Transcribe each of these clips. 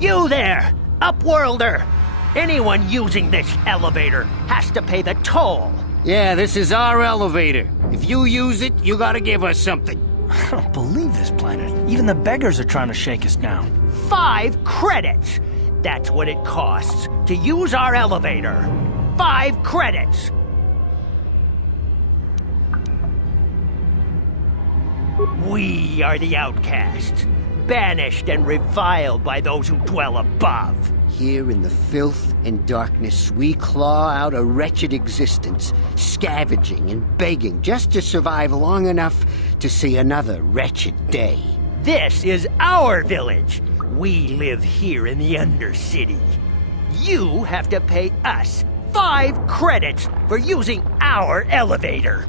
You there, Upworlder! Anyone using this elevator has to pay the toll. Yeah, this is our elevator. If you use it, you gotta give us something. I don't believe this planet. Even the beggars are trying to shake us down. 5 credits! That's what it costs to use our elevator. 5 credits! We are the outcasts, banished and reviled by those who dwell above. Here in the filth and darkness, we claw out a wretched existence, scavenging and begging just to survive long enough to see another wretched day. This is our village. We live here in the Undercity. You have to pay us 5 credits for using our elevator.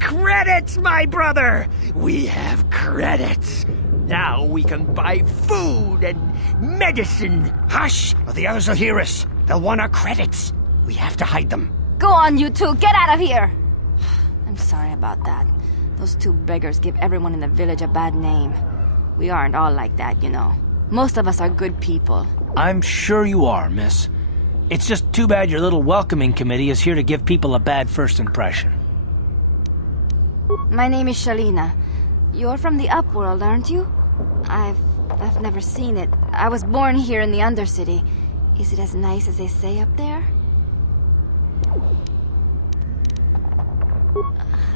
Credits, my brother! We have credits. Now we can buy food and medicine. Hush, or the others will hear us. They'll want our credits. We have to hide them. Go on, you two! Get out of here! I'm sorry about that. Those 2 beggars give everyone in the village a bad name. We aren't all like that, you know. Most of us are good people. I'm sure you are, miss. It's just too bad your little welcoming committee is here to give people a bad first impression. My name is Shalina. You're from the Upworld, aren't you? I've never seen it. I was born here in the Undercity. Is it as nice as they say up there?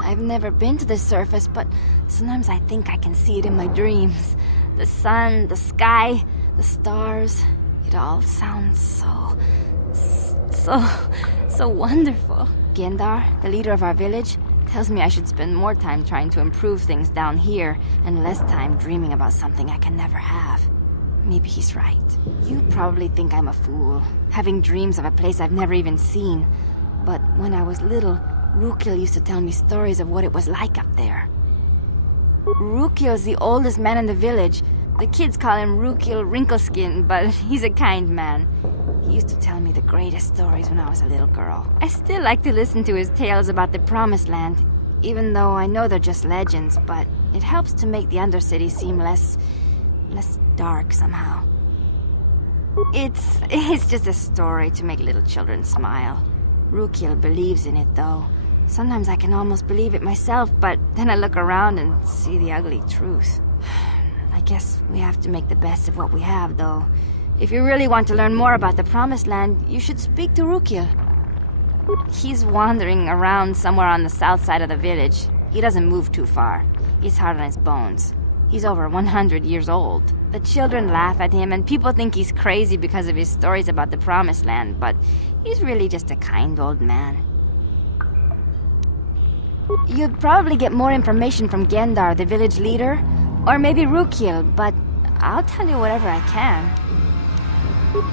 I've never been to the surface, but sometimes I think I can see it in my dreams. The sun, the sky, the stars. It all sounds so wonderful. Gendar, the leader of our village, tells me I should spend more time trying to improve things down here and less time dreaming about something I can never have. Maybe he's right. You probably think I'm a fool, having dreams of a place I've never even seen. But when I was little, Rukil used to tell me stories of what it was like up there. Rukil's the oldest man in the village. The kids call him Rukil Wrinkleskin, but he's a kind man. He used to tell me the greatest stories when I was a little girl. I still like to listen to his tales about the Promised Land, even though I know they're just legends, but it helps to make the Undercity seem less dark somehow. It's just a story to make little children smile. Rukil believes in it, though. Sometimes I can almost believe it myself, but then I look around and see the ugly truth. I guess we have to make the best of what we have, though. If you really want to learn more about the Promised Land, you should speak to Rukil. He's wandering around somewhere on the south side of the village. He doesn't move too far. He's hard on his bones. He's over 100 years old. The children laugh at him, and people think he's crazy because of his stories about the Promised Land, but he's really just a kind old man. You'd probably get more information from Gendar, the village leader, or maybe Rukil, but I'll tell you whatever I can.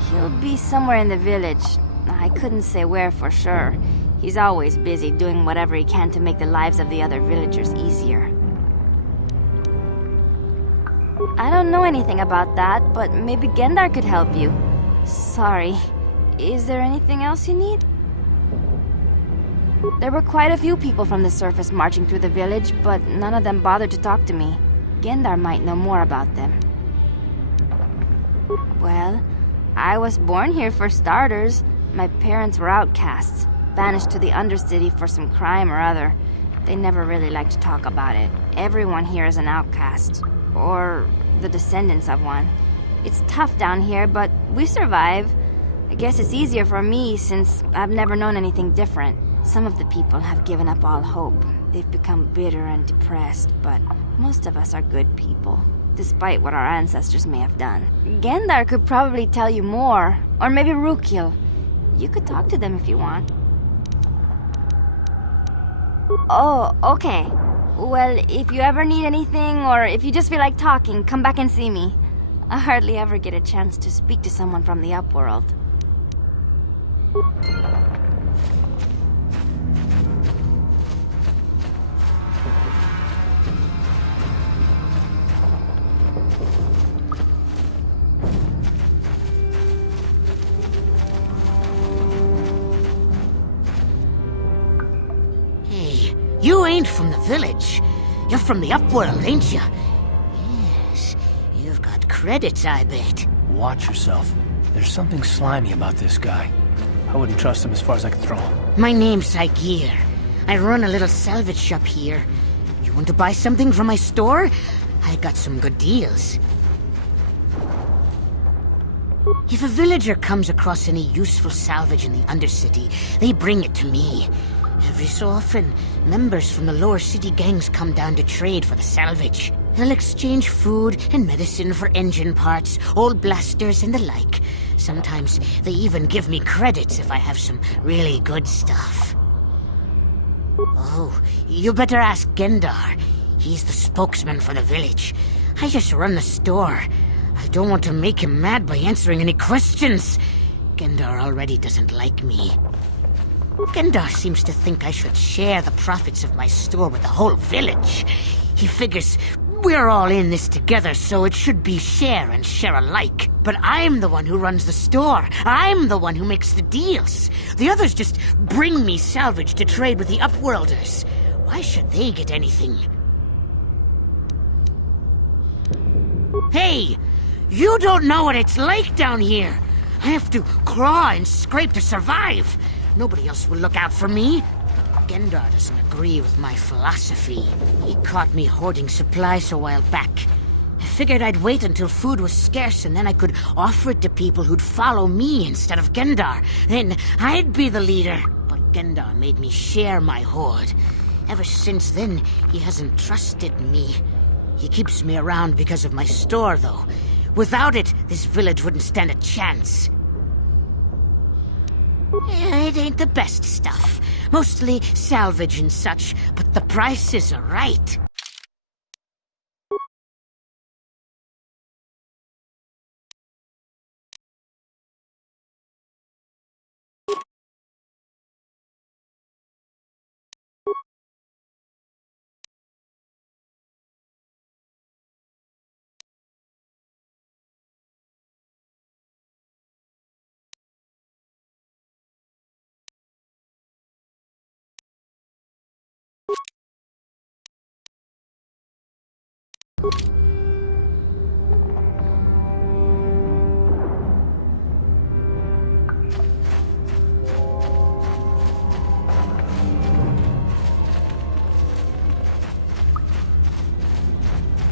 He'll be somewhere in the village. I couldn't say where for sure. He's always busy doing whatever he can to make the lives of the other villagers easier. I don't know anything about that, but maybe Gendar could help you. Sorry. Is there anything else you need? There were quite a few people from the surface marching through the village, but none of them bothered to talk to me. Gendar might know more about them. Well, I was born here for starters. My parents were outcasts, banished to the Undercity for some crime or other. They never really liked to talk about it. Everyone here is an outcast, or the descendants of one. It's tough down here, but we survive. I guess it's easier for me since I've never known anything different. Some of the people have given up all hope. They've become bitter and depressed, but most of us are good people, despite what our ancestors may have done. Gendar could probably tell you more, or maybe Rukil. You could talk to them if you want. Oh, okay. Well, if you ever need anything, or if you just feel like talking, come back and see me. I hardly ever get a chance to speak to someone from the Upworld. You ain't from the village. You're from the Upworld, ain't you? Yes, you've got credits, I bet. Watch yourself. There's something slimy about this guy. I wouldn't trust him as far as I could throw him. My name's Saigir. I run a little salvage shop here. You want to buy something from my store? I got some good deals. If a villager comes across any useful salvage in the Undercity, they bring it to me. Every so often, members from the lower city gangs come down to trade for the salvage. They'll exchange food and medicine for engine parts, old blasters and the like. Sometimes they even give me credits if I have some really good stuff. Oh, you better ask Gendar. He's the spokesman for the village. I just run the store. I don't want to make him mad by answering any questions. Gendar already doesn't like me. Gendar seems to think I should share the profits of my store with the whole village. He figures we're all in this together, so it should be share and share alike. But I'm the one who runs the store. I'm the one who makes the deals. The others just bring me salvage to trade with the Upworlders. Why should they get anything? Hey! You don't know what it's like down here. I have to claw and scrape to survive. Nobody else will look out for me. Gendar doesn't agree with my philosophy. He caught me hoarding supplies a while back. I figured I'd wait until food was scarce and then I could offer it to people who'd follow me instead of Gendar. Then I'd be the leader. But Gendar made me share my hoard. Ever since then, he hasn't trusted me. He keeps me around because of my store, though. Without it, this village wouldn't stand a chance. It ain't the best stuff. Mostly salvage and such, but the prices are right.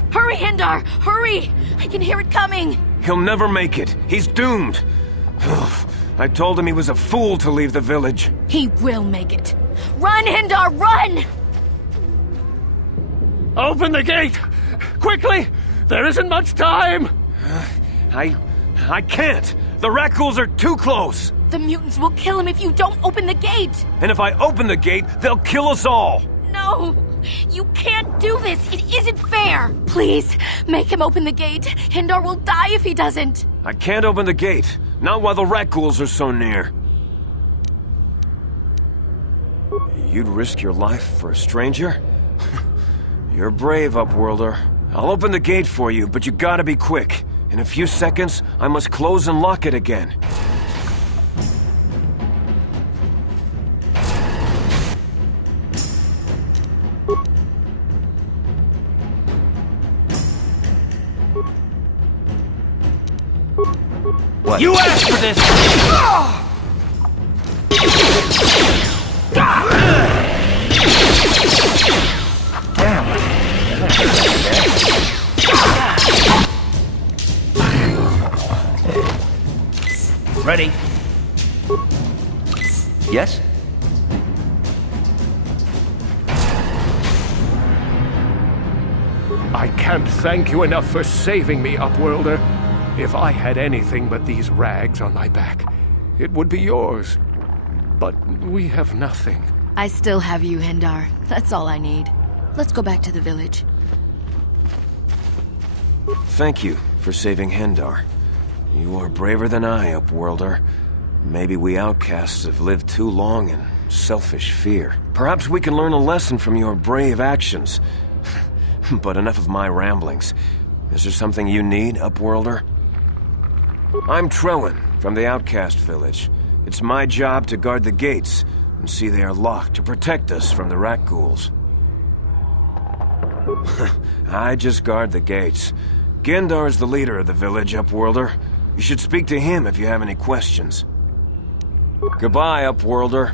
Hurry, Hindar! Hurry! I can hear it coming! He'll never make it. He's doomed. I told him he was a fool to leave the village. He will make it. Run, Hindar, run! Open the gate! Quickly! There isn't much time! I can't. The Rakghouls are too close. The mutants will kill him if you don't open the gate! And if I open the gate, they'll kill us all. No! You can't do this! It isn't fair! Please, make him open the gate. Hindar will die if he doesn't. I can't open the gate. Not while the Rakghouls are so near. You'd risk your life for a stranger? You're brave, Upworlder. I'll open the gate for you, but you gotta be quick. In a few seconds, I must close and lock it again. What? You asked for this! Ready? Yes? I can't thank you enough for saving me, Upworlder. If I had anything but these rags on my back, it would be yours. But we have nothing. I still have you, Hindar. That's all I need. Let's go back to the village. Thank you for saving Hendar. You are braver than I, Upworlder. Maybe we outcasts have lived too long in selfish fear. Perhaps we can learn a lesson from your brave actions. But enough of my ramblings. Is there something you need, Upworlder? I'm Trellin, from the Outcast Village. It's my job to guard the gates, and see they are locked to protect us from the Rakghouls. I just guard the gates. Gendar's the leader of the village, Upworlder. You should speak to him if you have any questions. Goodbye, Upworlder.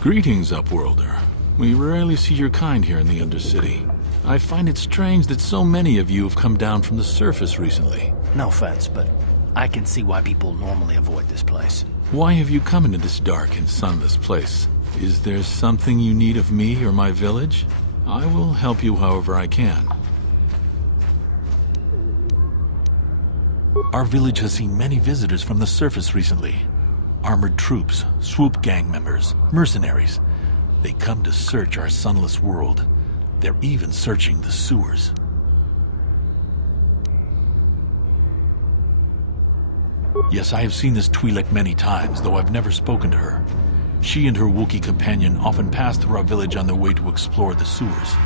Greetings, Upworlder. We rarely see your kind here in the Undercity. I find it strange that so many of you have come down from the surface recently. No offense, but I can see why people normally avoid this place. Why have you come into this dark and sunless place? Is there something you need of me or my village? I will help you however I can. Our village has seen many visitors from the surface recently. Armored troops, swoop gang members, mercenaries. They come to search our sunless world. They're even searching the sewers. Yes, I have seen this Twi'lek many times, though I've never spoken to her. She and her Wookiee companion often pass through our village on their way to explore the sewers.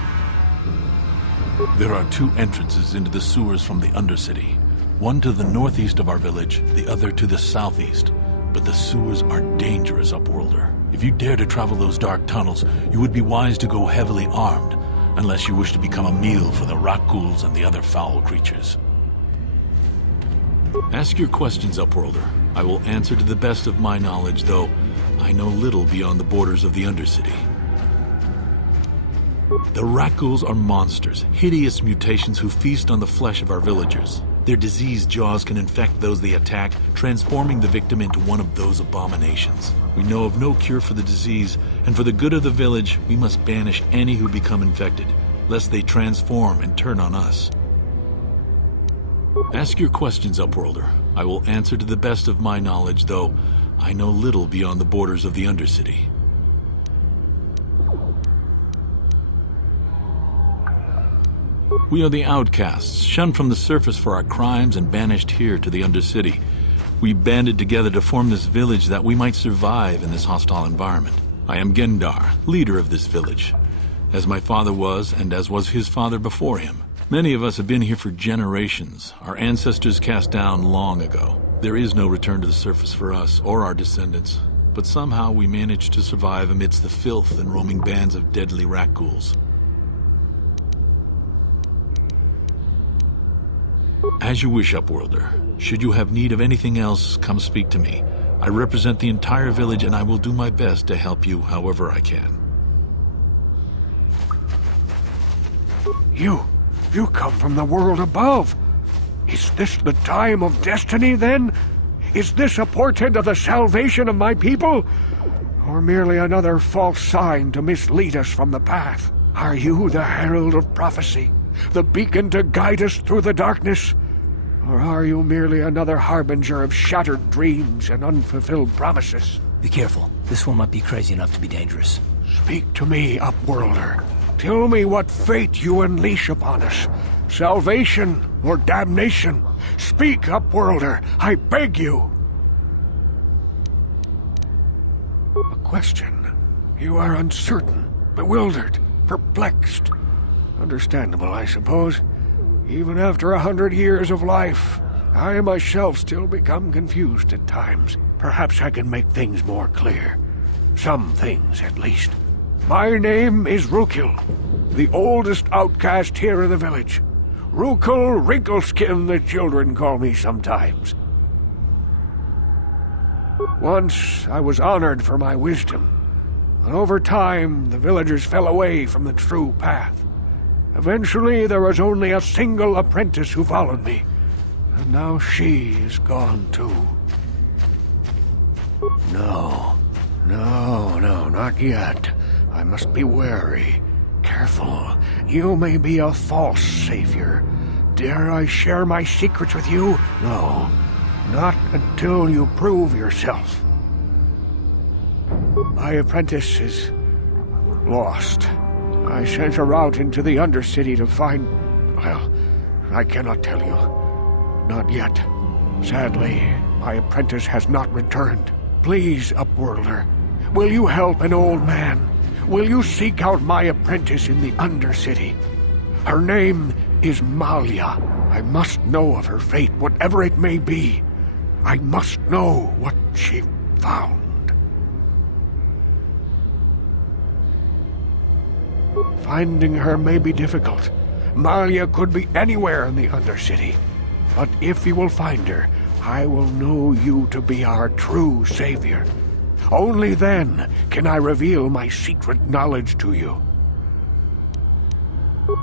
There are two entrances into the sewers from the Undercity. One to the northeast of our village, the other to the southeast. But the sewers are dangerous, Upworlder. If you dare to travel those dark tunnels, you would be wise to go heavily armed, unless you wish to become a meal for the Rakghouls and the other foul creatures. Ask your questions, Upworlder. I will answer to the best of my knowledge, though I know little beyond the borders of the Undercity. The Rakghouls are monsters, hideous mutations who feast on the flesh of our villagers. Their diseased jaws can infect those they attack, transforming the victim into one of those abominations. We know of no cure for the disease, and for the good of the village, we must banish any who become infected, lest they transform and turn on us. Ask your questions, Upworlder. I will answer to the best of my knowledge, though I know little beyond the borders of the Undercity. We are the outcasts, shunned from the surface for our crimes and banished here to the Undercity. We banded together to form this village that we might survive in this hostile environment. I am Gendar, leader of this village, as my father was and as was his father before him. Many of us have been here for generations, our ancestors cast down long ago. There is no return to the surface for us or our descendants, but somehow we managed to survive amidst the filth and roaming bands of deadly Rakghouls. As you wish, Upworlder. Should you have need of anything else, come speak to me. I represent the entire village and I will do my best to help you however I can. You come from the world above. Is this the time of destiny, then? Is this a portent of the salvation of my people? Or merely another false sign to mislead us from the path? Are you the herald of prophecy? The beacon to guide us through the darkness? Or are you merely another harbinger of shattered dreams and unfulfilled promises? Be careful. This one might be crazy enough to be dangerous. Speak to me, Upworlder. Tell me what fate you unleash upon us. Salvation or damnation? Speak, Upworlder, I beg you. A question. You are uncertain, bewildered, perplexed. Understandable, I suppose. Even after 100 years of life, I myself still become confused at times. Perhaps I can make things more clear. Some things, at least. My name is Rukil, the oldest outcast here in the village. Rukil Wrinkleskin, the children call me sometimes. Once I was honored for my wisdom, but over time the villagers fell away from the true path. Eventually, there was only a single apprentice who followed me, and now she is gone too. No, not yet. I must be wary, careful. You may be a false savior. Dare I share my secrets with you? No, not until you prove yourself. My apprentice is lost. I sent her out into the Undercity to find... well, I cannot tell you. Not yet. Sadly, my apprentice has not returned. Please, Upworlder, will you help an old man? Will you seek out my apprentice in the Undercity? Her name is Malia. I must know of her fate, whatever it may be. I must know what she found. Finding her may be difficult. Malia could be anywhere in the Undercity. But if you will find her, I will know you to be our true savior. Only then can I reveal my secret knowledge to you.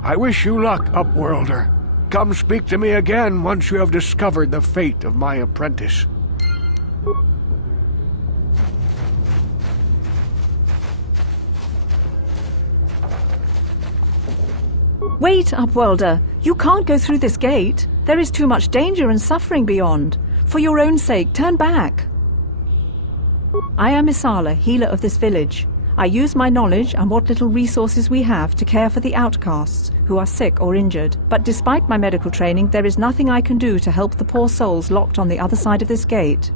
I wish you luck, Upworlder. Come speak to me again once you have discovered the fate of my apprentice. Wait, Upworlder. You can't go through this gate. There is too much danger and suffering beyond. For your own sake, turn back. I am Isala, healer of this village. I use my knowledge and what little resources we have to care for the outcasts who are sick or injured. But despite my medical training, there is nothing I can do to help the poor souls locked on the other side of this gate.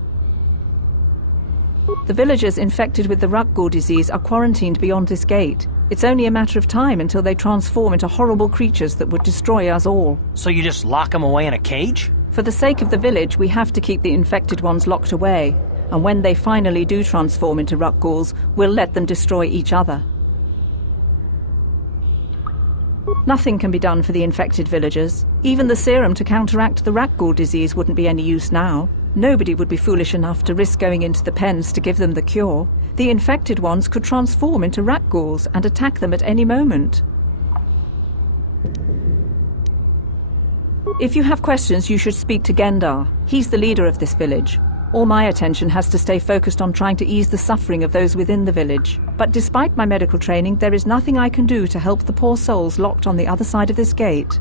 The villagers infected with the Rukgul disease are quarantined beyond this gate. It's only a matter of time until they transform into horrible creatures that would destroy us all. So you just lock them away in a cage? For the sake of the village, we have to keep the infected ones locked away. And when they finally do transform into Rukguls, we'll let them destroy each other. Nothing can be done for the infected villagers. Even the serum to counteract the Rukgul disease wouldn't be any use now. Nobody would be foolish enough to risk going into the pens to give them the cure. The infected ones could transform into Rukguls and attack them at any moment. If you have questions, you should speak to Gendar. He's the leader of this village. All my attention has to stay focused on trying to ease the suffering of those within the village. But despite my medical training, there is nothing I can do to help the poor souls locked on the other side of this gate.